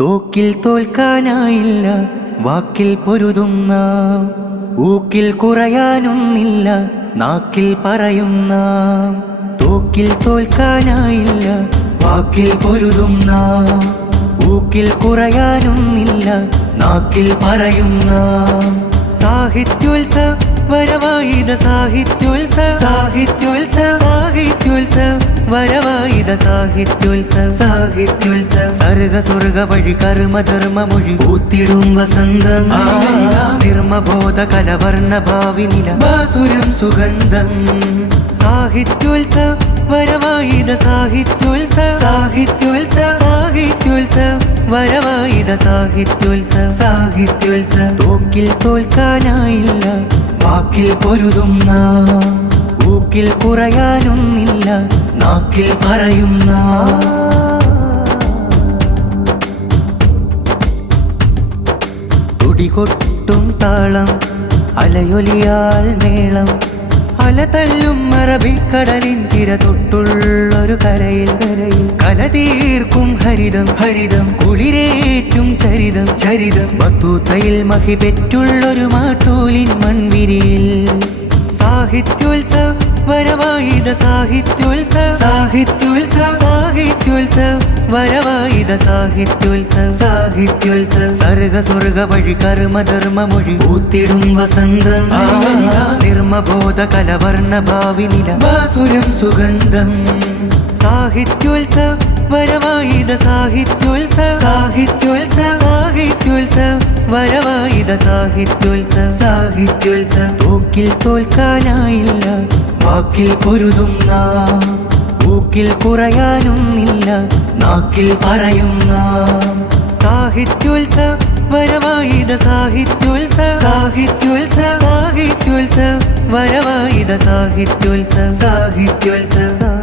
തോക്കിൽ തോൽക്കാനായില്ല, വാക്കിൽ പൊരുതുന്ന, ഊക്കിൽ കുറയാനൊന്നില്ല, നാക്കിൽ പറയുന്ന. തോക്കിൽ തോൽക്കാനായില്ല, വാക്കിൽ പൊരുതുന്ന, ഊക്കിൽ കുറയാനൊന്നില്ല, നാക്കിൽ പറയുന്ന. സാഹിത്യോത്സവ വരവായിത സാഹിത്യോത്സവ, സാഹിത്യോത്സവ, സാഹിത്യോത്സവ വരവായിത സാഹിത്യോത്സവ, സാഹിത്യോത്സവ. സർഗ സ്വർഗ വഴി കർമ്മധർമ്മ മൊഴി പൂത്തിടും വസന്തം. നിർമ്മബോധ കലവർണ്ണ ഭാവി നില ബാസുരം സുഗന്ധം. സാഹിത്യോത്സവ വരവായിത സാഹിത്യോത്സവ, സാഹിത്യോത്സവ, സാഹിത്യോത്സവ വരവായിത സാഹിത്യോത്സവ, സാഹിത്യോത്സവ. തോക്കിൽ തോൽക്കാനായില്ല, വാക്കിൽ പൊരുതുന്ന, ഊക്കിൽ കുറയാനൊന്നില്ല, നാക്കിൽ പറയുന്ന. തുടികൊട്ടും താളം, അലയൊലിയാൽ മേളം, അലതല്ലും അറബിക്കടലിൻ തിര തൊട്ടുള്ളൊരു കരയിൽ, കല തീർക്കും ഹരിതം, ഹരിതം കുളിരേറ്റും ചരിതം, ചരിതം. ബത്തൂത്തയിൽ മഹി പെറ്റുള്ളൊരു മാട്ടൂലിൻ മൺവിരിയിൽ. സാഹിത്യോത്സവ വരവായിത സാഹിത്യോത്സവ, സാഹിത്യോത്സവ, സാഹിത്യോത്സവ വരവായിത സാഹിത്യോത്സവ, സാഹിത്യോത്സവ. സർഗ സ്വർഗ വഴി കർമ്മധർമ്മ മൊഴി പൂത്തിടും വസന്തം. നിർമ്മബോധ കലവർണ്ണ ഭാവി നില ബാസുരം സുഗന്ധം. സാഹിത്യോത്സവ വരവായിത സാഹിത്യോത്സവ, സാഹിത്യോത്സവ, സാഹിത്യോത്സവ വരവായിത സാഹിത്യോത്സവ, സാഹിത്യോത്സവ. തോക്കിൽ തോൽക്കാനായില്ല, വാക്കിൽ പൊരുതുന്ന, ഊക്കിൽ കുറയാനൊന്നില്ല, നാക്കിൽ പറയുന്ന. സാഹിത്യോത്സവ വരവായിത സാഹിത്യോത്സവ, സാഹിത്യോത്സവ, സാഹിത്യോത്സവ വരവായിത സാഹിത്യോത്സവ, സാഹിത്യോത്സവ.